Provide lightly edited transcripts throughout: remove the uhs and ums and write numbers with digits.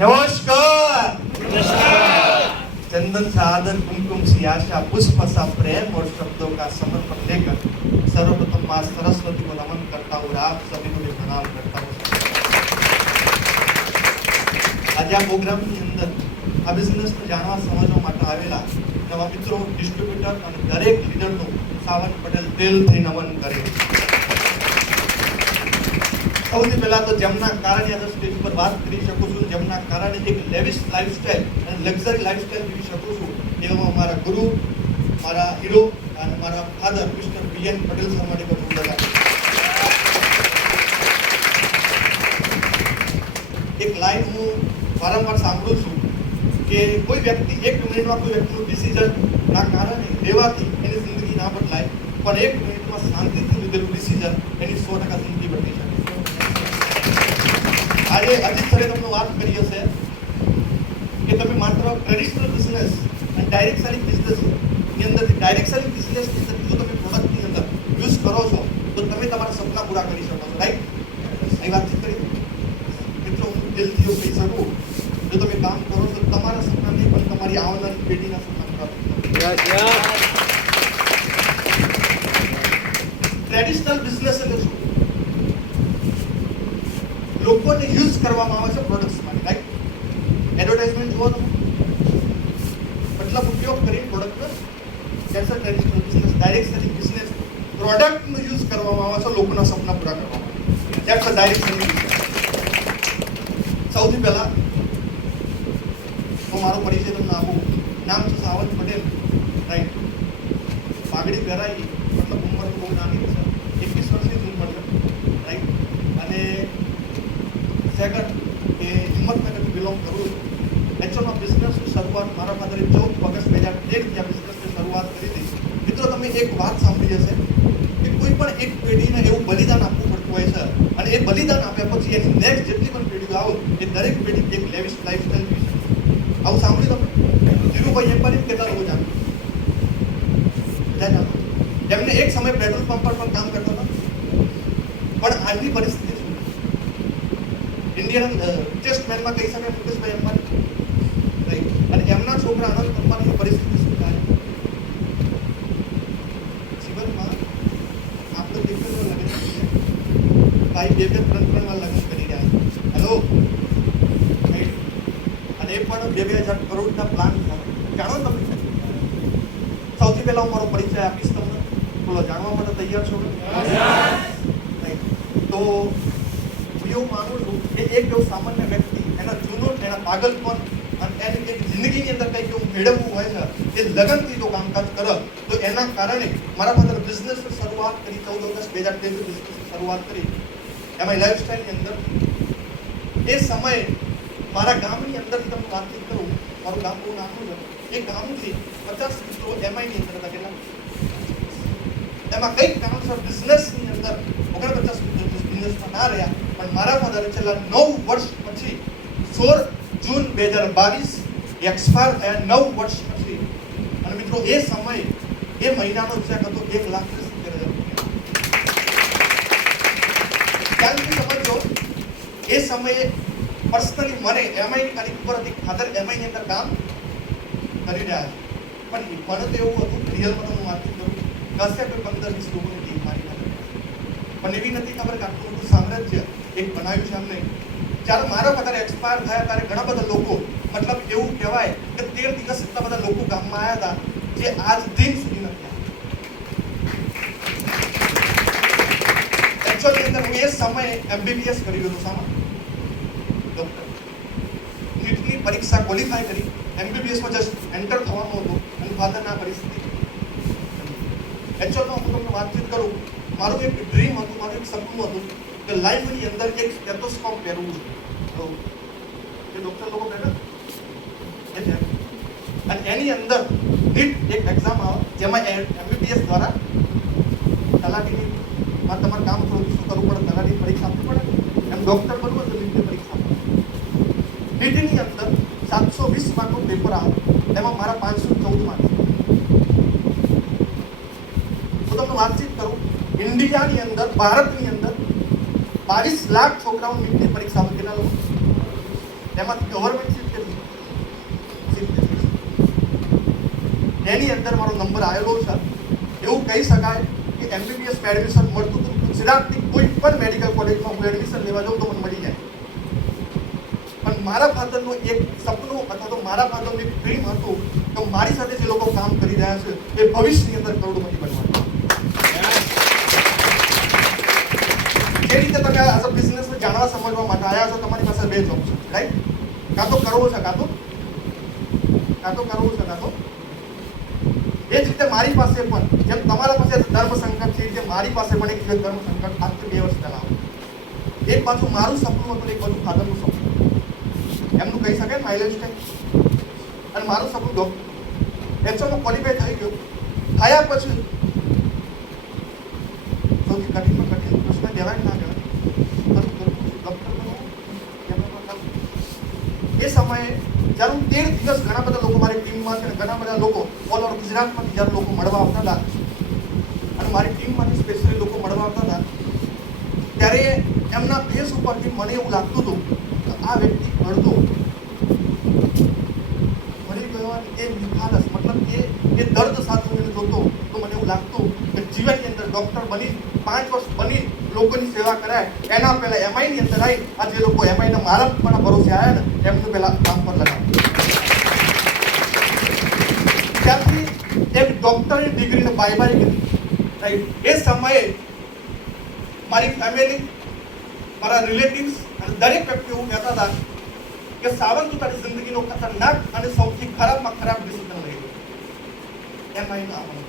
नमस्कार। चंदन सा आदर, कुमकुम सी आशा, पुष्प सा प्रेम और शब्दों का समर्पण लेकर सर्वप्रथम मां सरस्वती को नमन करता हूँ। आप सभी को भी प्रणाम करता हूँ। आज आ प्रोग्राम ની અંદર આ બિઝનેસ ને જાણવા સમજવા માટે આવેલા નવા મિત્રો, ડિસ્ટ્રીબ્યુટર અને દરેક લીડરનું સાવંત પટેલ દિલથી નમન કરે છે। સૌથી પહેલા તો જેમના કારણે આ સ્ટેજ પર વાત કરી શકું છું, જેમના કારણે એક લેવિશ લાઈફસ્ટાઈલ અને લક્ઝરી લાઈફસ્ટાઈલ જીવી શકું છું, એવા મારા ગુરુ, મારા હીરો અને મારા father mister BN Patel sir માટે પણ બધા એક લાઈન હું વારંવાર સાંભળું છું કે કોઈ વ્યક્તિ એક મિનિટમાં કોઈ વ્યક્તિનું ડિસિઝન ના કારણે લેવાથી એની જિંદગી ના બદલાય, પણ એક મિનિટમાં શાંતિથી લીધેલું ડિસિઝન એની 100% જિંદગી બદલી શકે। આજે અજીત સરે તમને વાત કરી હશે કે તમે માત્ર ટ્રેડિશનલ બિઝનેસ અને ડાયરેક્ટ સેલિંગ બિઝનેસની અંદરથી ડાયરેક્ટ સેલિંગ બિઝનેસની અંદર જો તમે પ્રોડક્ટની અંદર યુઝ કરો છો તો તમે તમારા સપના પૂરા કરી શકો છો, રાઈટ? એ વાતચીત કરી મિત્રો, હું દિલથી એવું કહી શકું, જો તમે કામ કરો તો તમારા સપના નહીં પણ તમારી આવનારી પેઢીના સપના પૂરા કરો। ટ્રેડિશનલ બિઝનેસ એટલે શું? લોકોને યુઝ કરવામાં આવે છે પ્રોડક્ટ્સ માટે, રાઈટ? એડવર્ટાઇઝમેન્ટ જોવાનું, મતલબ ઉપયોગ કરી પ્રોડક્ટનો, જેન્સર traditional business, direct selling business, પ્રોડક્ટનો યુઝ કરવામાં આવે છે લોકોના સપના પૂરા કરવા માટે, જેન્સર ડાયરેક્ટ સેલિંગ બિઝનેસ। સૌથી પહેલા હું મારો પરિચય તમને આપું। નામ છે સાવંત પટેલ, રાઈટ? પાઘડી પહેરાઈ, મતલબ ઉંમર તો બહુ નાની છે, 21 વર્ષની જ ઉંમર છે, રાઈટ? અને સેકન્ડ કે હિંમતનગરથી બિલોંગ કરું છું। એકચ્યુઅલમાં બિઝનેસની શરૂઆત મારા ફાધરે 14 ઓગસ્ટ 2013 ત્યાં બિઝનેસની શરૂઆત કરી હતી। મિત્રો, તમે એક વાત સાંભળી હશે કે કોઈ પણ એક પેઢીને એવું બલિદાન આપવું પડતું હોય છે, અને એ બલિદાન આપ્યા પછી એની નેક્સ્ટ જેટલી પણ પેઢીઓ આવે એ દરેક પેઢી એક લેવિશ લાઈફસ્ટાઈલ જીવી શકે। આવું સાંભળ્યું તમે? ધીરુભાઈ અંબાણી કેટલા લોકો જાણે? બધા જાણો? એમને એક સમય પેટ્રોલ પંપ પર પણ કામ કરતા હતા, પણ આજની પરિસ્થિતિ શું? ઇન્ડિયન રિચેસ્ટ મેનમાં કહી શકાય મુકેશભાઈ અંબાણી, રાઈટ? અને એમના છોકરા અનંત અંબાણીની પરિસ્થિતિ શું થાય? જીવનમાં આપણે દીકરીઓ લગ્ન કરીએ, ભાઈ 2-3 વાર લગ્ન કરી રહ્યા છે, હેલો, રાઈટ? અને એ પણ 2,000 કરોડના પ્લાન જાણો તમે? સૌથી પહેલા હું મારો પરિચય આપીશ તમને, બોલો, જાણવા માટે તૈયાર છો? રાઈટ? તો હું એવું માનું છું કે એક એવો સામાન્ય વ્યક્તિ એના જૂનો, એના પાગલપન અને એની એક જિંદગીની અંદર કંઈક એવું મેળવવું હોય છે, એ લગનથી જો કામકાજ કરે તો એના કારણે મારા ફાધર બિઝનેસની શરૂઆત કરી 14 ઓગસ્ટ 2013 બિઝનેસની શરૂઆત કરી, એમાં લાઈફસ્ટાઈલની અંદર એ સમયે મારા ગામની અંદરથી તમને વાતચીત કરું, મારું ગામ બહુ નાનું છે, એ ગામથી 50 મિત્રો એમઆઈની અંદર હતા, કેટલા? એમાં કંઈક કારણસર બિઝનેસની અંદર 49 મિત્રો બિઝનેસમાં ના રહ્યા, પણ મારા ફાધરે છેલ્લા 9 વર્ષ પછી 16 જૂન 2022 એક્સપાયર થયા, 9 વર્ષ પછી। અને મિત્રો, એ સમયે એ મહિનાનો ચેક હતો 1,70,000 રૂપિયા। ત્યારથી સમજો, એ સમયે પર્સનલી મને એમઆઈની તારીખ ઉપર હતી, ફાધર એમઆઈની અંદર કામ કરી રહ્યા છે, પણ મને તો એવું હતું, રિયલમાં તો હું વાતચીત કરું, કશે કોઈ 15-20 લોકોની ટીમ મારી નથી, પણ એવી નથી ખબર કે આટલું મોટું સામ્રાજ્ય એક બનાવ્યું છે અમને। જ્યારે મારા ફાધર એક્સપાયર થયા ત્યારે ઘણા બધા લોકો, મતલબ એવું કહેવાય કે 13 દિવસ એટલા બધા લોકો ગામમાં આવ્યા હતા જે આજ દિન સુધી નથી આવ્યા। એકચ્યુઅલી અંદર હું એ સમયે MBBS કરી ગયો હતો, સામા ડોક્ટર, નીટની પરીક્ષા ક્વોલિફાય કરી, MBBSમાં જસ્ટ એન્ટર થવાનું હતું, અને ફાધરના પરિસ્થિતિ। એકચ્યુઅલમાં હું તમને વાતચીત કરું, મારું એક ડ્રીમ હતું, મારું એક સપનું હતું કે લાઈફની અંદર એક સ્ટેથોસ્કોપ પહેરવું છે, તો જે ડોક્ટર લોકો પહેરે છે, અને એની અંદર નીટ એક એક્ઝામ આવે જેમાં MBBS દ્વારા તલાટીની તમારે કામ થોડું શું કરવું પડે, તલાટીની પરીક્ષા આપવી પડે, એમ ડોક્ટર બનવું તો નીટની પરીક્ષા આપવી પડે। નીટની અંદર 720 માર્કનું પેપર આવે, એમાં મારા 514 માર્ક। હું તમને વાતચીત કરું, ઇન્ડિયાની અંદર, ભારતની અંદર 22 લાખ છોકરાઓ નીટની પરીક્ષા આપે, કેટલા લોકો? એમાંથી ગવર્મેન્ટ સીટ કેટલી? એની અંદર મારો નંબર આવેલો છે. એવું કહી શકાય કે MBBS એડમિશન મળતું હતું ગુજરાતની કોઈ પણ મેડિકલ કોલેજમાં હું એડમિશન લેવા જાઉં તો મને મળી જાય. પણ મારા ફાધરનું એક સપનું અથવા તો મારા ફાધરનું એક ડ્રીમ હતું કે મારી સાથે જે લોકો કામ કરી રહ્યા છે એ ભવિષ્યની અંદર કરોડપતિ બનવાનું. જે રીતે તમે આ બિઝનેસને જાણવા સમજવા માટે આવ્યા છો, તમારી પાસે બે જોબ છે, રાઈટ? કાં તો કરવો છે, કાં તો કરવું છે, કાં તો એ જ રીતે મારી પાસે પણ જેમ તમારા પાસે ધર્મ સંકટ છે કે મારી પાસે પણ એક ધર્મ સંકટ આજથી 2 વર્ષ પહેલા આવ્યું. એક બાજુ મારું સપનું હતું, એક બાજુ ફાધરનું સપનું. એમનું કહી શકાય માઇલેજ ટાઈમ અને મારું સપનું ડોક્ટર એચઓમાં ક્વોલિફાય થઈ ગયો. થયા પછી સૌથી કઠિનમાં કઠિન પ્રશ્ન કહેવાય ના કહેવાય ડોક્ટર બનવું. એ સમયે જ્યારે હું 13 દિવસ ઘણા બધા લોકો મારી ટીમમાં છે, ઘણા બધા લોકો ઓલ ઓવર ગુજરાતમાંથી જ્યારે લોકો મળવા આવતા હતા અને મારી ટીમમાંથી સ્પેશિયલી લોકો મળવા આવતા હતા ત્યારે એમના ફેસ ઉપરથી મને એવું લાગતું હતું કે આ વ્યક્તિ અડધો મળી ગયો એ નિખાલસ, મતલબ કે એ દર્દ સાથે હું એને જોતો તો મને એવું લાગતું કે જીવનની અંદર ડૉક્ટર બની 5 વર્ષ બની લોકોની સેવા કરાય એના પહેલા એમઆઈની અંદર આવી આ જે લોકો એમઆઈના મારા પણ ભરોસે આવ્યા ને એમનું પહેલા કામ પર લગાવ્યું. ત્યારથી એક ડૉક્ટરની ડિગ્રીને બાય બાય કીધી, રાઈટ? એ સમયે મારી ફેમિલી, મારા રિલેટિવ્સ અને દરેક વ્યક્તિ એવું કહેતા હતા કે સાવંત તું તારી જિંદગીનો ખતરનાક અને સૌથી ખરાબમાં ખરાબ ડિસિઝન લઈ ગયો. એમઆઈનું આવવાનું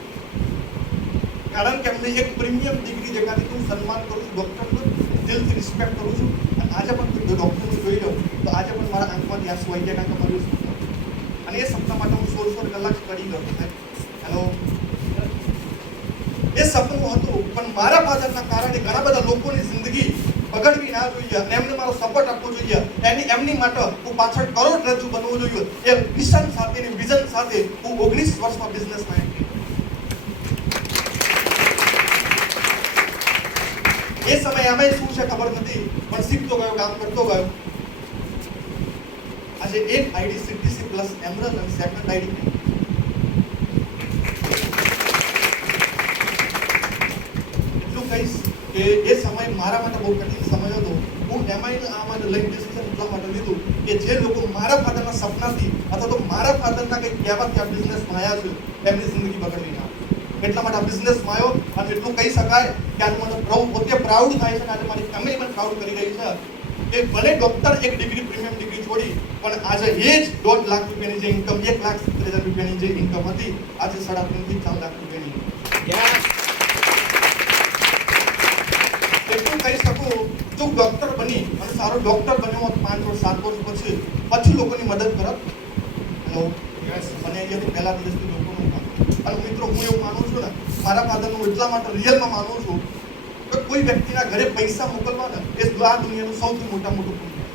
કારણ કે એમને એક પ્રીમિયમ ડિગ્રી દેખાતી હું સન્માન કરું છું, ડૉક્ટરનું દિલથી રિસ્પેક્ટ કરું છું અને આજે પણ ડૉક્ટરનું જોઈ રહ્યો તો આજે પણ મારા આંખમાંથી આંસુ આવી ગયા કારણ કે મારું સપનું અને એ સપના માટે હું 16 કલાક સ્ટડી કરતો. હેલો, એ સપનું હતું પણ મારા ફાધરના કારણે ઘણા બધા લોકોની જિંદગી બગડવી ના જોઈએ અને એમને મારો સપોર્ટ આપવો જોઈએ. એમની માટે હું પાછળ કરોડરજ્જુ બનવું જોઈએ. એ મિશન સાથે વિઝન સાથે હું 19 વર્ષમાં બિઝનેસમાં એન્ટ્રી. એ સમયે અમે શું છે ખબર નથી પણ શીખતો ગયો, કામ કરતો ગયો. આજે એક આઈડી CTC પ્લસ એમરલ અને સેકન્ડ આઈડી એટલું કહીશ કે એ સમય મારા માટે બહુ કઠિન સમય હતો. હું એમઆઈને આ માટે લઈને ડિસિઝન એટલા માટે લીધું કે જે લોકો મારા ફાધરના સપનાથી અથવા તો મારા ફાધરના કંઈક કહેવાથી આ બિઝનેસમાં આવ્યા છે એમની જિંદગી બગડવી ના. એટલા માટે આ બિઝનેસમાં આવ્યો અને એટલું કહી શકાય કે આજે મને પોતે પ્રાઉડ થાય છે અને આજે મારી ફેમિલી પણ પ્રાઉડ કરી રહી છે કે ભલે ડૉક્ટર એક ડિગ્રી પ્રીમિયમ ડિગ્રી છોડી પણ આજે એ જ 1.5 લાખ રૂપિયાની જે ઇન્કમ 1,70,000 રૂપિયાની જે ઇન્કમ હતી આજે 3.5 થી 4 લાખ રૂપિયાની. એટલું કહી શકું જો ડૉક્ટર બની અને સારો ડૉક્ટર બન્યો હોત 5 વર્ષ 7 વર્ષ પછી લોકોની મદદ કરત. હેલો, મને અહીંયાથી પહેલા દિવસથી લોકોનું કામ અને મિત્રો હું એવું માનું છું ને મારા ફાધરનું એટલા માટે રિયલમાં માનું છું કે કોઈ વ્યક્તિના ઘરે પૈસા મોકલવા ને એ આ દુનિયાનું સૌથી મોટું પુણ્ય.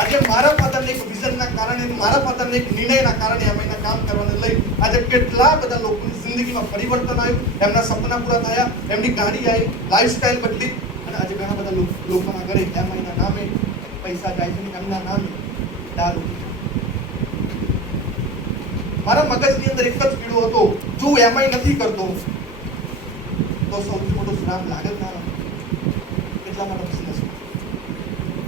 આજે મારા ફાધરને એક વિઝનના કારણે મારા ફાધરને એક નિર્ણયના કારણે એમના કામ કરવાને લઈ આજે કેટલા બધા લોકોની જિંદગીમાં પરિવર્તન આવ્યું, એમના સપના પૂરા થયા, એમની ગાડી આવી, લાઈફસ્ટાઈલ બદલી અને આજે ઘણા બધા લોકોના ઘરે એમના નામે પૈસા જાય છે, એમના નામે દારૂ. મારા મગજની અંદર એક જ પીડો હતો જો એમઆઈ નથી કરતો તો સૌથી મોટો શ્રાપ લાગે ના. એટલા માટે બિઝનેસ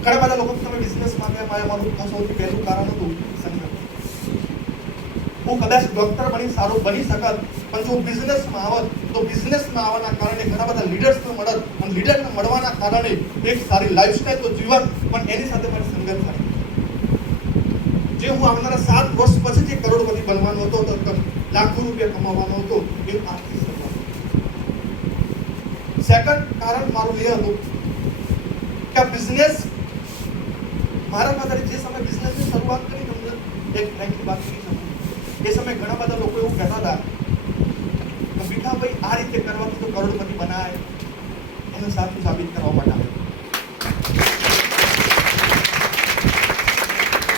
ઘણા બધા લોકો તમે બિઝનેસમાં ગયા મારું સૌથી પહેલું કારણ હતું સંગઠન. હું કદાચ ડૉક્ટર બની સારું બની શકત પણ જો બિઝનેસમાં આવત તો બિઝનેસમાં આવવાના કારણે ઘણા બધા લીડર્સને મળત અને લીડરને મળવાના કારણે એક સારી લાઈફસ્ટાઈલ તો જીવન પણ એની સાથે મારી સંગત થાય જે હું આવનારા 7 વર્ષ પછી જે કરોડપતિ બનવાનો હતો તો લાખો રૂપિયા કમાવાનો હતો એ આર્થિક શરૂઆત. સેકન્ડ કારણ મારું એ હતું કે બિઝનેસ મારા ફાધરે જે સમય બિઝનેસની શરૂઆત કરી તમને એક ફ્રેન્કલી વાત કરી શકું એ સમયે ઘણા બધા લોકો એવું કહેતા હતા કે ભીખાભાઈ આ રીતે કરવાથી તો કરોડપતિ બનાય એનું સાચું સાબિત કરવા માટે આવે.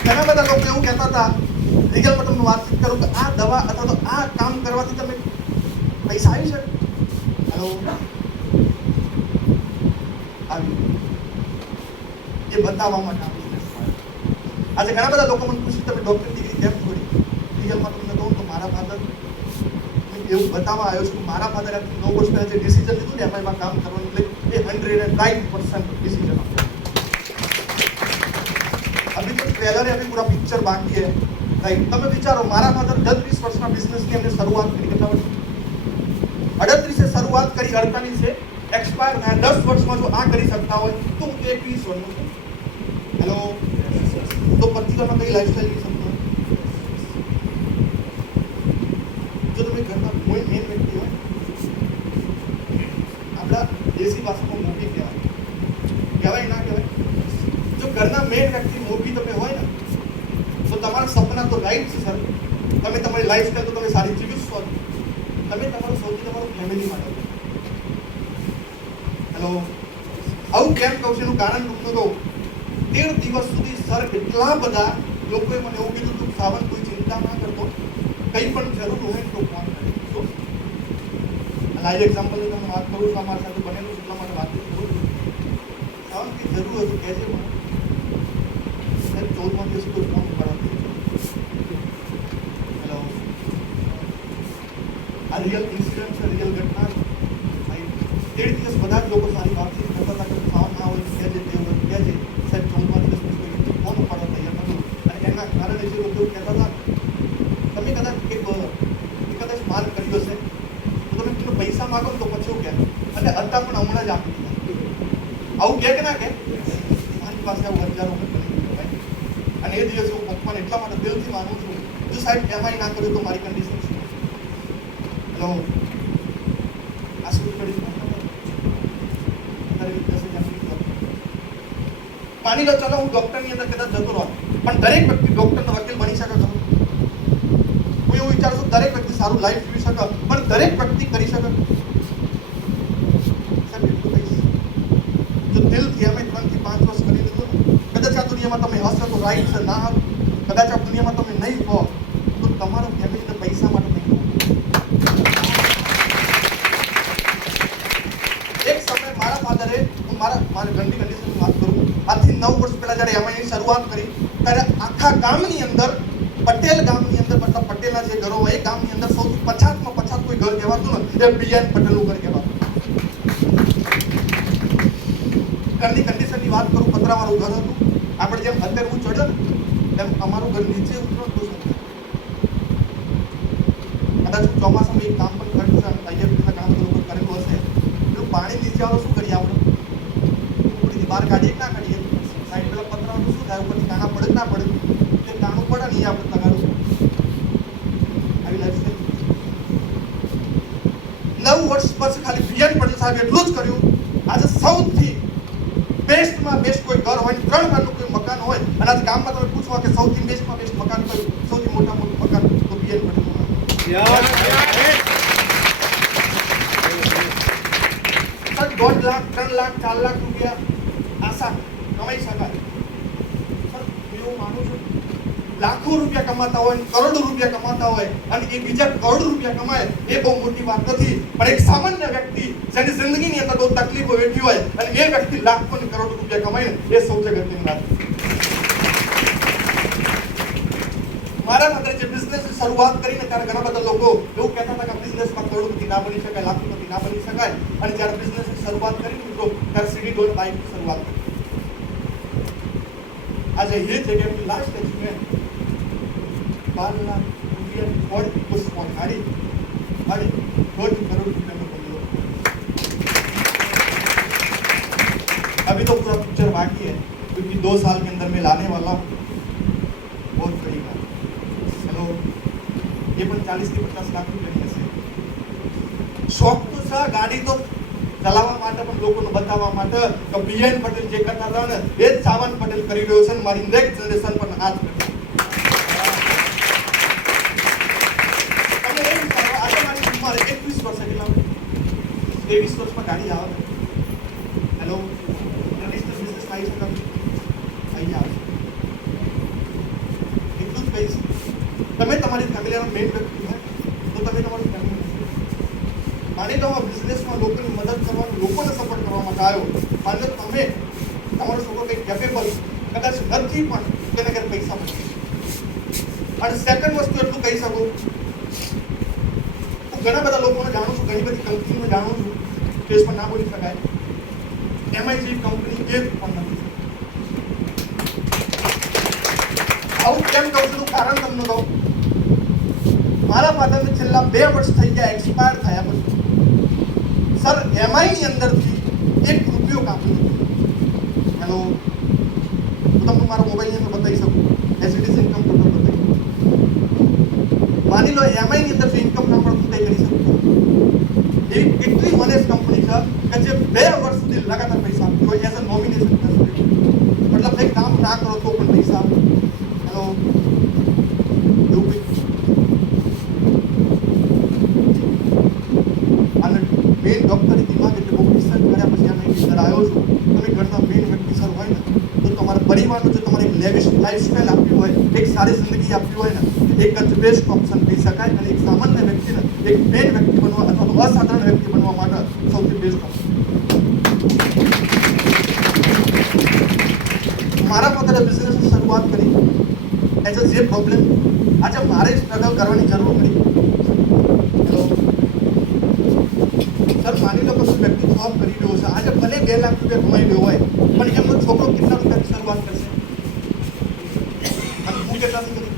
ઘણા બધા લોકો એવું કહેતા હતા રિયલમાં તમને વાતચીત કરું કે આ દવા અથવા તો આ કામ કરવાથી તમે પૈસા આવી શકે. હેલો, આવી એ બતાવવા માટે આ બિઝનેસમાં આજે ઘણા બધા લોકો મને પૂછે તમે ડોક્ટર ડિગ્રી કેમ છોડી? રિયલમાં તમને કહું તો મારા ફાધર એવું બતાવવા આવ્યો છું કે મારા ફાધર 9 વર્ષ પહેલા જે ડિસિઝન લીધું ને એમાં કામ કરવાનું એટલે એ 109% ડિસિઝન આપ્યો. अभी तो ट्रेलर है, अभी पूरा पिक्चर बाकी है राइट. તમે વિચારો મારા ફાધર 10-20 વર્ષના બિઝનેસની એમને શરૂઆત કરી. કેટલા વર્ષ? 38 શરૂઆત કરી, 48 એક્સપાયર થયા. 10 વર્ષમાં જો આ કરી શકતા હોય તો હું 21 વર્ષનો છું. હેલો, તો 25 વર્ષમાં કઈ લાઈફસ્ટાઈલ કરી શકતો? જો તમે ઘરના કોઈ મેન વ્યક્તિ હોય, આપણા દેશી ભાષામાં મોટી કહેવાય ના કહેવાય? જો ઘરના મેન વ્યક્તિ મોભી તમે હોય ને તો તમારા સપના તો રાઈટ છે સર. તમે તમારી લાઈફસ્ટાઈલ તો તમે સારી જીવી છો. તમે તમારું સૌથી તમારું ફેમિલી માટે. હેલો, આવું કેમ કહું છું? એનું કારણ ટૂંકનું તો 13 દિવસ સુધી સર એટલા બધા લોકોએ મને એવું કીધું હતું, સાવન કોઈ ચિંતા ના કરતો, કંઈ પણ જરૂર હોય તો ફોન કરીશું. લાઈવ એક્ઝામ્પલ તમને વાત કરું છું, અમારા સાથે બનેલું એટલા માટે વાત કરું. સાવન કંઈ જરૂર હોય તો કહેજે મને. 14 દિવસ કોઈ ફોન ઉપાડવા. હેલો, આ રિયલ ઇન્સિડન્ટ છે, રિયલ ઘટના છે. 13 દિવસ બધા જ લોકો સારી વાતચીત કરતા હતા કે ફોન ના હોય તો કહેજે, તે હોય કહેજે. સાહેબ 14 દિવસ પછી કોઈ ફોન ઉપાડવા તૈયાર નહોતું. અને એના કારણે જે લોકો કહેતા હતા તમે કદાચ માલ કર્યો છે તો તમે પેલો પૈસા માગો ને તો પછી એવું કહે અને અત્યારે પણ હમણાં જ આપી દીધા. આવું કહે કે ના કહે? મારી પાસે આવું હજારો વખત બની ગયું ભાઈ. અને એ દિવસે હું પપ્પાને એટલા માટે દિલથી માનું છું, જો સાહેબ એમાંય ના કર્યું તો મારી કન્ડિશન શું? હેલો, આ શું કરી માની લો, ચલો હું ડોક્ટરની અંદર કદાચ જતો રહો, પણ દરેક વ્યક્તિ ડોક્ટરનો વકીલ બની શકે ખરો? હું એવું વિચારું છું દરેક વ્યક્તિ સારું લાઈફ જીવી શકે, પણ દરેક વ્યક્તિ કરી શકે? જો દિલથી અમે 3 થી 5 વર્ષ કરી લીધું ને, કદાચ આ દુનિયામાં તમે હશો તો રાઈટ છે, ના કદાચ આ દુનિયામાં તમે નહીં હો તો તમારું ફેમિલીને પૈસા માટે નહીં. એક સમય મારા ફાધરે, હું મારા ઘરની કન્ડિશનની વાત કરું, આજથી 9 વર્ષ પહેલા જ્યારે એમઆઈની શરૂઆત કરી ત્યારે આખા ગામની અંદર, પટેલ ગામની અંદર, મતલબ પટેલના જે ઘરો હોય એ ગામની અંદર સૌથી 50માં 50 કોઈ ઘર કહેવાતું ને એ બીએન પટેલનું ઘર કહેવાતું. ઘરની કન્ડિશનની વાત કરું, પતરાવાળું ઘર હતું. આપણે જેમ અત્યારે હું ચડ્યો ને તેમ અમારું ઘર નીચે ઉતરતું છે. કદાચ ચોમાસામાં એક કામ પણ કર્યું છે અને તૈયાર ઘણા બધા લોકો કરેલું હશે. પેલું પાણી નીચે આવે શું કરીએ આપણે? બહાર કાઢીએ ના કાઢીએ? સાઈડ પેલા પતરાનું શું થાય? ઉપરથી કાણા પડે ના પડે? તે કાણું પડે નહીં આપણે તગાડું. આવી લાઈફસ્ટાઈલ 9 વર્ષ પછી ખાલી બીએન પટેલ સાહેબ એટલું જ કર્યું. આજે સૌથી બેસ્ટમાં બેસ્ટ કોઈ ઘર હોય, 3 માળનું કોઈ મકાન હોય, અને આજે ગામમાં તમે પૂછવા કે સૌથી બેસ્ટમાં બેસ્ટ મકાન કયું, સૌથી મોટા મોટું મકાન તો બીએન પટેલનું. 1.5 લાખ, 3 લાખ, 4 લાખ રૂપિયા આસાન કમાઈ શકાય. એવું માનું છું લાખો રૂપિયા કમાતા હોય, કરોડો રૂપિયા કમાતા હોય અને એ બીજા કરોડો રૂપિયા કમાય એ બહુ મોટી વાત નથી. પણ એક સામાન્ય વ્યક્તિ જેની જિંદગીની અંદર બહુ તકલીફો વેઠી હોય અને એ વ્યક્તિ લાખો અને કરોડો રૂપિયા કમાય ને એ સૌથી અગત્યની વાત. મારા ફાધરે જે બિઝનેસની શરૂઆત કરીને ત્યારે ઘણા બધા લોકો એવું કહેતા હતા કે બિઝનેસમાં કરોડપતિ ના બની શકાય, લાખોપતિ ના બની શકાય. અને જ્યારે બિઝનેસની શરૂઆત કરી મિત્રો ત્યારે સીડી ડોલ બાઇકની શરૂઆત કરી. આજે ये जगह की लास्ट अचीवमेंट 12 लाख रुपया फॉर उस गाड़ी 2 करोड़ रुपया में बोलो. अभी तो पूरा पिक्चर बाकी है क्योंकि 2 साल के अंदर मैं लाने वाला हूँ बहुत बड़ी बात. हेलो, ये पण 40 થી 50 લાખ રૂપિયાની હશે. શોખ તો છે ગાડી તો ચલાવવા માટે, પણ લોકોને બતાવવા માટે કે બીએન પટેલ જે કરતા હતા ને એ જ સાવન પટેલ કરી રહ્યો છે. મારી નેક્સ્ટ જનરેશન પણ આ જ કરશે. અને એ વિચારો આજે મારી ઉંમર 21 વર્ષ, કેટલા 23 વર્ષમાં ગાડી આવે. હેલો, ટ્રેડિશનલ બિઝનેસ આવી શકે અહીં આવે. એટલું જ કહીશ, તમે તમારી ફેમિલીનો મેઇન વ્યક્તિ હોય તો તમે તમારી ફેમિલી માની લો બિઝનેસમાં લોકોની મદદ કરવાનું, લોકોને સપોર્ટ કરવા માટે આવ્યો. માની લો તમે તમારો છોકરો કંઈક કેપેબલ કદાચ નથી પણ તેના ઘરે પૈસા નથી. અને સેકન્ડ વસ્તુ એટલું કહી શકું, હું ઘણા બધા લોકોને જાણું છું, ઘણી બધી કંપનીઓને જાણું છું, ફેસ પર ના બોલી શકાય, એમાં જે કંપની એક પણ નથી. આવું કેમ કહું છું? કારણ તમને કહું, મારા ફાધરને છેલ્લા 2 વર્ષ થઈ ગયા એક્સપાયર થયા પછી સર એમઆઈ ની અંદરથી 1 રૂપિયો કાપ્યો નથી. હેલો, હું તમને મારો મોબાઈલ નંબર બતાવી શકું, એસડીસી ઇન્કમ ટોટલ બતાવી. માની લો એમઆઈ ની અંદરથી ઇન્કમ ના મળતું કંઈ કરી શકું. એવી કેટલી ઓનેસ્ટ કંપની છે કે જે 2 વર્ષ સુધી લગાતાર પૈસા આપતી હોય એઝ અ નોમિનેશન ફેસિલિટી. મતલબ કંઈ કામ ના કરો તો પણ પૈસા આપે. હેલો, એવું કંઈક. અને મેઇન ડોક્ટરી દિમાગ એટલે બહુ રિસર્ચ કર્યા પછી આને અંદર આવ્યો છું. તમે ઘરના મેઇન વ્યક્તિ સર હોય ને તો તમારા પરિવારનું જો તમારે એક લેવિશ લાઈફસ્ટાઈલ આપવી હોય, એક સારી જિંદગી આપવી હોય ને, એક જ બેસ્ટ ઓપ્શન કહી શકાય. અને એક સામાન્ય વ્યક્તિને એક મેઇન વ્યક્તિ બનવા અથવા તો અસાધારણ વ્યક્તિ બનવા માટે સૌથી બેસ્ટ ઓપ્શન. મારા પોતાને બિઝનેસની શરૂઆત કરી એઝ અ જે પ્રોબ્લેમ આજે મારે સ્ટ્રગલ કરવાની જરૂર પડી. હેલો સર, માની લો કોઈ વ્યક્તિ જોબ કરી રહ્યો છે, આજે ભલે 2 લાખ રૂપિયા કમાઈ રહ્યો હોય, પણ એમનો છોકરો કેટલા રૂપિયાથી શરૂઆત કરશે? અને હું કેટલાથી કરું?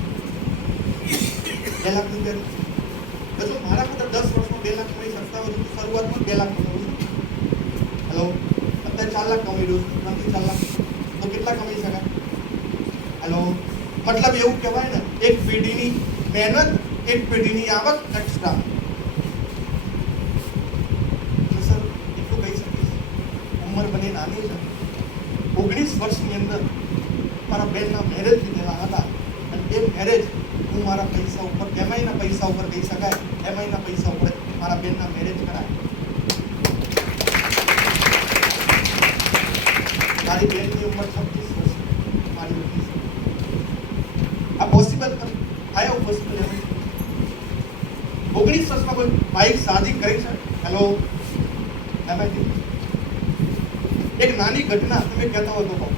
2 લાખ રૂપિયા. જો મારા પોતા 10 વર્ષમાં 2 લાખ કમાઈ શકતા હોય તો શરૂઆતમાં 2 લાખ કમાવું છું. હેલો, અત્યારે 4 લાખ કમાઈ રહ્યો છું, 3 થી 4 લાખ તો કેટલા કમાઈ શકાય? હેલો, મતલબ એવું કહેવાય ને, એક પેઢીની મહેનત, એક પેઢીની આવક એક્સ્ટ્રા. સર એટલું કહી શકીશ, ઉંમર ભલે નાની છે, 19 વર્ષની અંદર મારા બેનના મેરેજ લીધેલા હતા. અને એ મેરેજ હું મારા પૈસા ઉપર, એમઆઈના પૈસા ઉપર કહી શકાય, એમઆઈના પૈસા ઉપર મારા બેનના મેરેજ કરાયા. મારી બેનની ઉંમર 36 વર્ષ, મારી 29. આ પોસિબલ કરી આયો પોસિબલ એમ 19 વર્ષમાં કોઈ બાઈક શાદી કરી છે? હેલો, એમાંથી એક નાની ઘટના તમે કહેતા હોય તો કહો.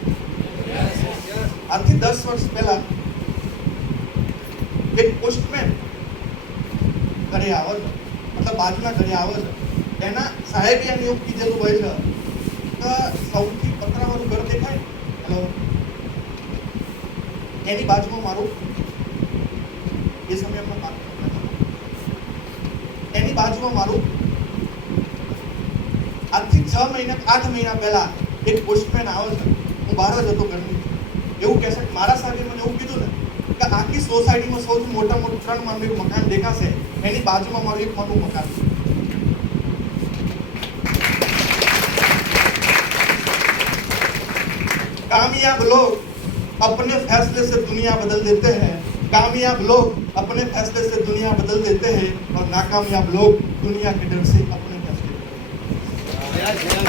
આજથી 10 વર્ષ પહેલા એક પોસ્ટમેન ઘરે આવે છે, મતલબ બાજુના ઘરે આવે છે, એના સાહેબે એને એવું કીધેલું હોય છે કે સૌથી પતરાવાળું ઘર દેખાય. હેલો, એની બાજુમાં મારું, એ સમય એમનો પાક, એની બાજુમાં મારું આજથી 6 મહિના 8 મહિના પહેલા એક પોસ્ટમેન આવે છે. હું બહાર જ હતો ઘરની. એવું કહેશે કે મારા સાહેબે મને એવું કીધું ને કે આખી સોસાયટીમાં સૌથી મોટા મોટું 3 માળનું એક મકાન દેખાશે, એની બાજુમાં મારું એક મોટું મકાન છે. कामयाब लोग अपने फैसले से दुनिया बदल देते हैं, कामयाब लोग अपने फैसले से दुनिया बदल देते हैं, और नाकामयाब लोग दुनिया के डर से अपने फैसले करते हैं.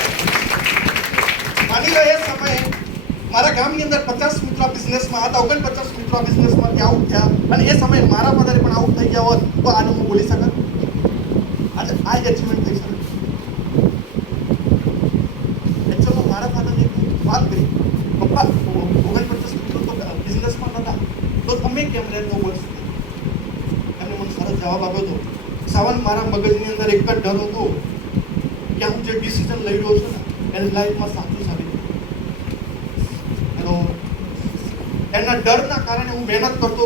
मानी लो ये समय મારા ગામની અંદર 50 મિત્રો બિઝનેસમાં હતા, 49 મિત્રો બિઝનેસમાંથી આઉટ થયા. અને એ સમયે મારા ફાધર પણ આઉટ થઈ ગયા હોત તો આનું હું બોલી શકત? આજે આ જ અચીવમેન્ટ થઈ શકે. એકચ્યુઅલમાં મારા ફાધરને એક વાત કરી, પપ્પા 49 મિત્રો તો બિઝનેસમાં નહોતા તો તમે કેમ રહેતો વર્ષ? એમને મને સરસ જવાબ આપ્યો હતો. સાવન મારા મગજની અંદર એક જ ડર હતો કે હું જે ડિસિઝન લઈ રહ્યો છું ને એની લાઈફમાં સાચું સાબિત. એના ડરના કારણે હું મહેનત કરતો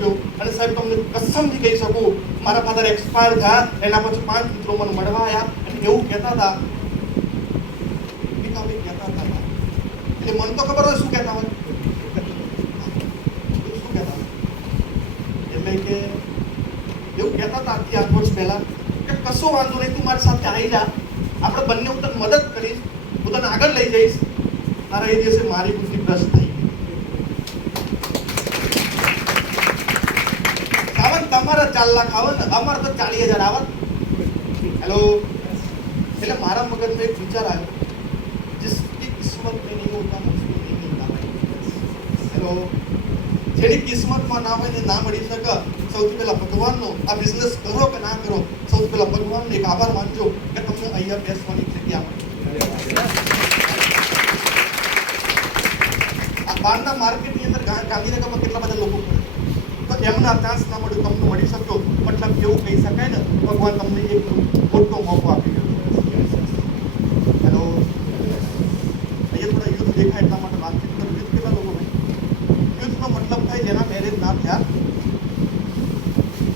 ગયો. અને સાહેબ તમને કસમથી કહી શકું, મારા ફાધર એક્સપાયર થયા એના પછી 5 મિત્રો મને મળવા આવ્યા અને એવું કહેતા હતા, એટલે મને તો ખબર હોય શું કહેતા હોય, શું કહેતા હોય એટલે કે એવું કહેતા હતા આજથી 8 વર્ષ પહેલા કે કશો વાંધો નહીં, તું મારી સાથે આવી જા, આપણે બંને હું તને મદદ કરીશ, હું તને આગળ લઈ જઈશ. તારા એ દિવસે મારી બુદ્ધિ ભ્રષ્ટ થઈ. તમારા 4 લાખ આવે ને, અમારે તો 40,000 આવત. હેલો, એટલે મારા મગજમાં એક વિચાર આવ્યો, जिसकी किस्मत में नहीं होता उसको नहीं मिलता भाई. હેલો, જેની કિસ્મતમાં ના હોય ને ના મળી શકે, સૌથી પહેલા ભગવાનનો, આ બિઝનેસ કરો કે ના કરો, સૌથી પહેલા ભગવાનનો એક આભાર માનજો કે તમને અહીંયા બેસવાની જગ્યા મળી. બહારના માર્કેટની અંદર ગાંધીનગરમાં કેટલા બધા લોકો ફરે તો એમના ચાન્સ ના મળ્યું તમને મળી શકતો મતલબ એવું કહી શકાય ને ભગવાન તમને એક મોટો મોકો આપી ગયો. હેલો, અહીંયા થોડા યુથ દેખાય એટલા માટે વાતચીત કરું. યુથ કેટલા લોકો ભાઈ? યુથનો મતલબ થાય જેના મેરેજ ના થયા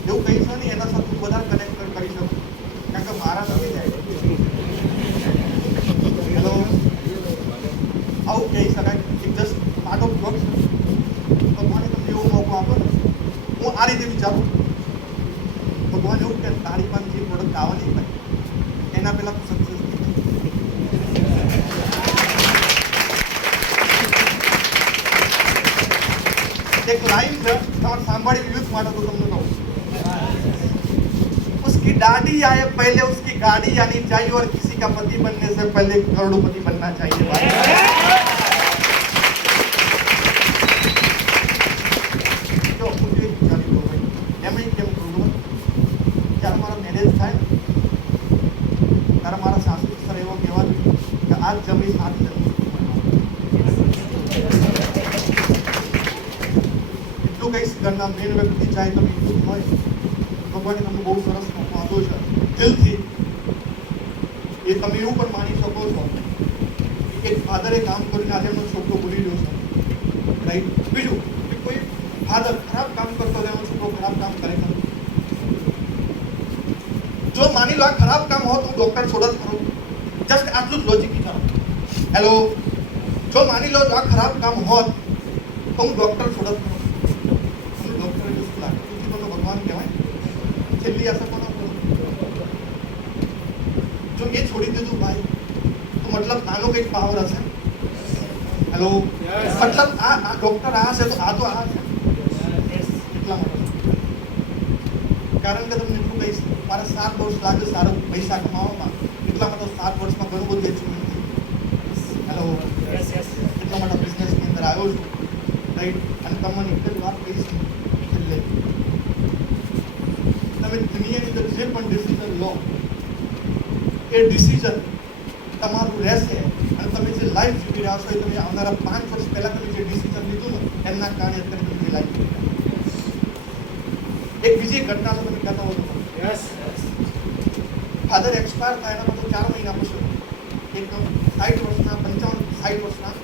એવું કહી શકો ને એના સાથે હું વધારે કનેક્ટ કરી શકું કારણ કે મારા નથી જાય. હેલો, આવું કહી શકાય એક જસ્ટ પાર્ટ ઓફ ગોડ. ભગવાને તમને એવો મોકો આપો ને હું આ રીતે વિચારું. ભગવાન એવું કે તારી પાસે જે પ્રોડક્ટ આવવાની હોય એના પહેલા સક્સેસ થઈ एक लाइन है और सांबाड़ी यूथ मानो तो तुमने कहो उसकी दाढ़ी आए पहले उसकी गाड़ी आनी चाहिए और किसी का पति बनने से पहले करोड़पति बनना चाहिए. जो मुझे जानी दो भाई एम केम करूँ જ્યારે મારા મેરેજ થાય ત્યારે મારા સાસુ સર એવો કહેવા કે આજ જમી 7 જણ કઈશ ઘરના મેન વ્યક્તિ ચાહે તમે યુથ હોય ભગવાને તમને બહુ સરસ મોકો આપ્યો છે દિલથી. એ તમે એવું પણ માની શકો છો કે એક ફાધરે કામ કરીને આજે એમનો છોકરો ભૂલી ગયો છે, રાઈટ. બીજું કે કોઈ ફાધર ખરાબ કામ કરતો હોય એનો છોકરો ખરાબ કામ કરે છે. જો માની લો આ ખરાબ કામ હોત તો ડોક્ટર છોડત ખરો, જસ્ટ આટલું જ લોજિક વિચારો. હેલો, જો માની લો આ ખરાબ કામ હોત તો હું ડોક્ટર છોડત ખરો. ભગવાન કહેવાય છેલ્લી આશા કોનો કરો. જો એ છોડી દીધું ભાઈ તો મતલબ આનો કંઈક પાવર હશે. હેલો, મતલબ આ ડોક્ટર આ છે તો આ છે એટલા માટે. કારણ કે તમને એટલું કહીશ મારે 7 વર્ષ લાગે સારો પૈસા કમાવામાં, એટલા માટે 7 વર્ષમાં ઘણું બધું એચિવમેન્ટ થયું. હેલો, એટલા માટે બિઝનેસની અંદર આવ્યો છું, રાઈટ. અને તમને એક જ વાત કહીશ છેલ્લે, તમે દુનિયાની અંદર જે પણ ડિસિઝન લો એ ડિસિઝન તમારું રહેશે અને તમે જે લાઈફ જીવી રહ્યા છો એ તમે આવનારા 5 વર્ષ પહેલા તમે જે ડિસિઝન લીધું ને એમના કારણે અત્યારે તમે લાઈફ જીવી રહ્યા. એક બીજી ઘટના તમે કહેતા હો તો ફાધર એક્સપાયર થાય એના તો 4 મહિના પછી એક 60 વર્ષના 55-60 વર્ષના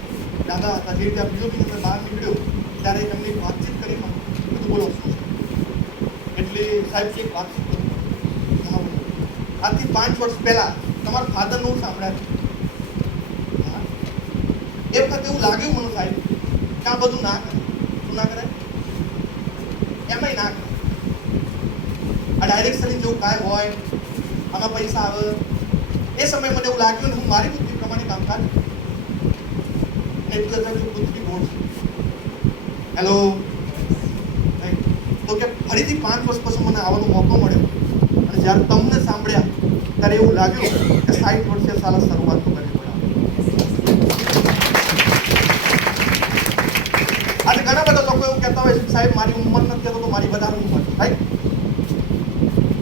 દાદા હતા જે રીતે બીજોની અંદર બહાર નીકળ્યો ત્યારે એમની વાતચીત કરી બધું બોલો શું છે એટલે સાહેબ એક વાત આજથી 5 વર્ષ પહેલા તમારા ફાધરનું સાંભળ્યા એ વખતે એવું લાગ્યું મને સાહેબ કે આ બધું ના કરે. શું ના કરે? એમાંય ના કરે. આ ડાયરેક્શન જેવું કાંઈ હોય આમાં પૈસા આવે એ સમયે મને એવું લાગ્યું ને હું મારી બુદ્ધિ પ્રમાણે કામકાજ એટલું જ બુદ્ધિ બોર્ડ. હેલો, તો કે ફરીથી 5 વર્ષ પછી મને આવવાનો મોકો મળ્યો અને જ્યારે તમને સાંભળ્યા ત્યારે એવું લાગ્યું કે 60 વર્ષે સાલા શરૂઆત તો કરવી પડે. આજે ઘણા બધા લોકો એવું કહેતા હોય છે સાહેબ મારી ઉંમર નથી તો મારી વધારે ઉંમર છે, રાઈટ.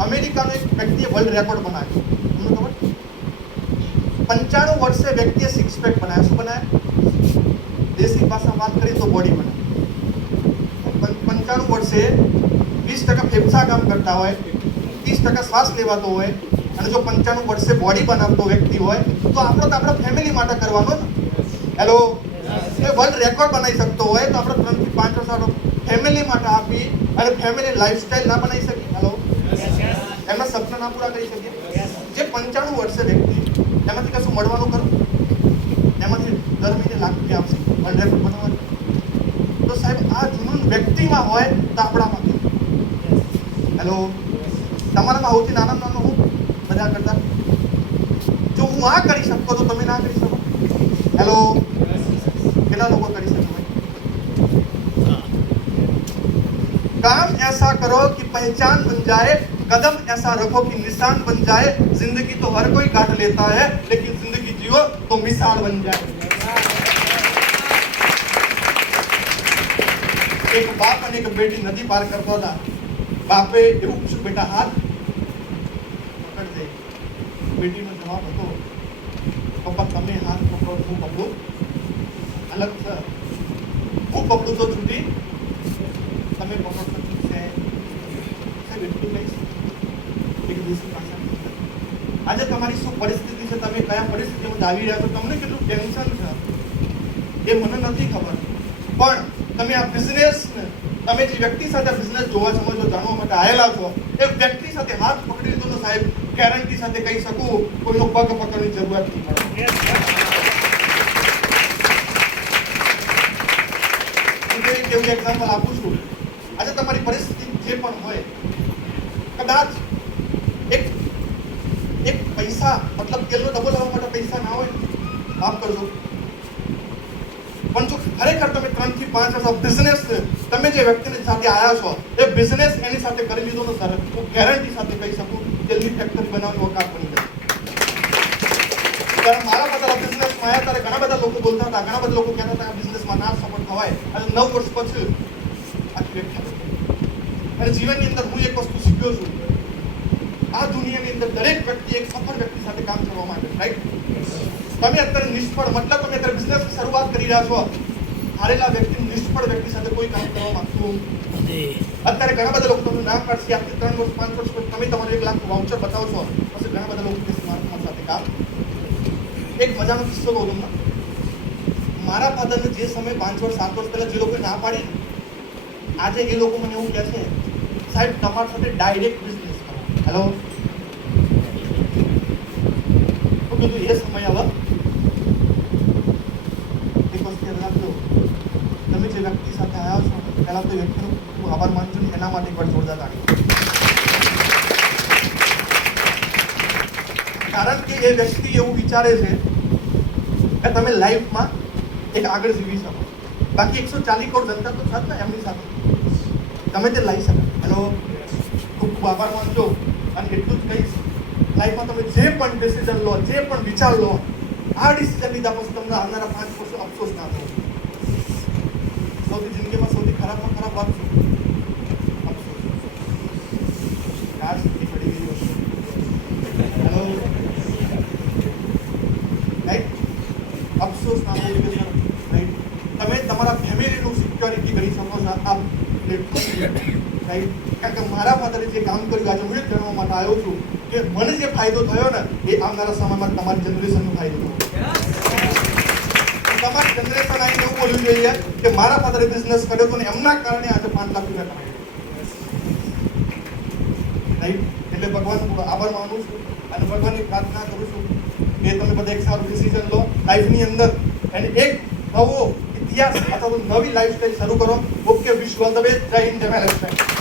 અમેરિકાનો એક વ્યક્તિએ વર્લ્ડ રેકોર્ડ બનાવ્યો, તમને ખબર? 95 વર્ષે વ્યક્તિએ 6 પેક બનાવ્યા. શું બનાવ્યા? દેશી ભાષામાં વાત કરીએ તો બોડી બનાવી. 95 વર્ષે 20% ફેફસા કામ કરતા હોય, 30% શ્વાસ લેવાતો હોય અને જો 95 વર્ષે બોડી બનાવતો વ્યક્તિ હોય તો આપણા ફેમિલી માટે કરવાનો ને. હેલો, એ વર્લ્ડ રેકોર્ડ બનાવી શકતો હોય તો આપણે 3 થી 5 વર્ષ ફેમિલી માટે આપી અને ફેમિલી લાઈફસ્ટાઈલ ના બનાવી શકીએ. હેલો, એમના સપના ના પૂરા કરી શકીએ. જે 95 વર્ષે વ્યક્તિ એમાંથી કશું મળવાનું કરું એમાંથી દર મહિને લાખ રૂપિયા આપશે વર્લ્ડ રેકોર્ડ બનાવવાનું. તો સાહેબ આ જુનૂન વ્યક્તિમાં હોય તો આપણામાં. હેલો, તમારામાં સૌથી નાનો હું બધા કરતા જો હું આ કરી શકતો તો તમે ના કરી શકો. હેલો, કેટલા લોકો કરી શકે ભાઈ? काम ऐसा करो कि पहचान बन जाए, कदम ऐसा रखो कि निशान बन जाए. जिंदगी तो हर कोई काट लेता है लेकिन जिंदगी जियो तो मिसाल बन जाए. एक बाप અને એક બેટી નદી પાર કરતા હતા. બાપે એવું પૂછ્યું બેટા હાથ પકડ દે. બેટીનો જવાબ હતો પપ્પા તમે હાથ પકડો હું પકડું અલગ છે. હું પકડું તો છૂટી, તમે પકડો તો છૂટશે. સાહેબ એટલું કહીશ એક દિવસની ભાષા. આજે તમારી શું પરિસ્થિતિ છે, તમે કયા પરિસ્થિતિમાં આવી રહ્યા છો, તમને કેટલું ટેન્શન છે એ મને નથી ખબર, પણ તમે આ બિઝનેસ, તમે જે વ્યક્તિ સાથે બિઝનેસ જોવા સમજો જાણવા માટે આવેલા છો, એ વ્યક્તિ સાથે હાથ પકડી લીધો તો સાહેબ ગેરંટી સાથે કહી શકું કોઈનો પગ પકડવાની જરૂરિયાત નહીં પડે. હું એવું એક્ઝામ્પલ આપું છું. આજે તમારી પરિસ્થિતિ જે પણ હોય, કદાચ એક પૈસા મતલબ તેલનો ડબો લાવવા માટે પૈસા ના હોય, માફ કરજો, પણ જો ખરેખર તમે 3 થી 5 વર્ષ બિઝનેસ તમે જે વ્યક્તિની સાથે આવ્યા છો એ બિઝનેસ એની સાથે કરી લીધો તો સર હું ગેરંટી સાથે કહી શકું તેલની ફેક્ટરી બનાવવાની ઓકાત બની જશે. ત્યારે મારા બધા બિઝનેસમાં આવ્યા ત્યારે ઘણા બધા લોકો બોલતા હતા, ઘણા બધા લોકો કહેતા હતા બિઝનેસમાં ના સફળ થવાય, અને 9 વર્ષ પછી આખી વ્યાખ્યા. અને જીવનની અંદર હું એક વસ્તુ શીખ્યો છું, આ દુનિયાની અંદર દરેક વ્યક્તિ એક સફળ વ્યક્તિ સાથે કામ કરવા માંગે, રાઈટ? તમે અત્યારે નિષ્ફળ મતલબ તમે અત્યારે બિઝનેસની શરૂઆત કરી રહ્યા છો, હારેલા વ્યક્તિ નિષ્ફળ વ્યક્તિ સાથે કોઈ કામ કરવા માંગતું નથી. અત્યારે ઘણા બધા લોકો તમને નામ કાઢશે, આપથી 3 વર્ષ 5 વર્ષ પછી તમે તમારું 1 લાખ વાઉચર બતાવશો, પછી ઘણા બધા લોકો તમારા સાથે કામ. એક મજાનો કિસ્સો કહું તમને. મારા ફાધરને જે સમય 5 વર્ષ 7 વર્ષ પહેલા જે લોકોએ ના પાડી, આજે એ લોકો મને એવું કહે છે સાહેબ તમારા સાથે ડાયરેક્ટ બિઝનેસ કરો. હેલો, હું કીધું એ સમય હવે એક વસ્તુ યાદ રાખજો, તમે જે વ્યક્તિ સાથે આવ્યા છો પહેલા તો વ્યક્તિનો હું આભાર માનું છું, એના માટે એકવાર જોરદાર તાળી. કારણ કે એ વ્યક્તિ એવું વિચારે છે કે તમે લાઈફમાં એક આગળ જીવી શકો, બાકી 140 કરોડ જનતા તો છે જ ને એમની સાથે તમે તે લઈ શકો. હેલો, ખૂબ ખૂબ આભાર માનજો. અને એટલું જ કહીશ, લાઈફમાં તમે જે પણ ડિસિઝન લો, જે પણ વિચાર લો, આ ડિસિઝન લીધા પછી તમને આવનારા 5 વર્ષ અફસોસ ના થયો. સૌથી જિંદગીમાં સૌથી ખરાબમાં ખરાબ વાત છે અફસોસ. યાર સુધી પડી ગઈ વસ્તુ. Hello, right? અફસોસ ના થયો કે રાઈટ તમે તમારા ફેમિલીનું સિક્યોરિટી કરી શકો છો આ પ્લેટફોર્મ, રાઈટ? કારણ કે મારા ફાધરે જે કામ કર્યું આજે હું એ જાણવા માટે આવ્યો છું કે મને જે ફાયદો થયો ને એ આવનારા સમયમાં તમારી જનરેશનનો ફાયદો થયો. તમારી જનરેશન આવીને એવું બોલવું જોઈએ કે મારા ફાધરે બિઝનેસ કર્યો હતો ને એમના કારણે આજે 5 લાખ રૂપિયા કમાય, રાઈટ? એટલે ભગવાનનો આભાર માનું છું અને ભગવાનની પ્રાર્થના કરું છું કે તમે બધા એક સારું ડિસિઝન લો લાઈફની અંદર અને એક નવો ઇતિહાસ અથવા તો નવી લાઈફસ્ટાઈલ શરૂ કરો. Okay, wish you all the best. જય હિન્દ, જય મહારાષ્ટ્ર.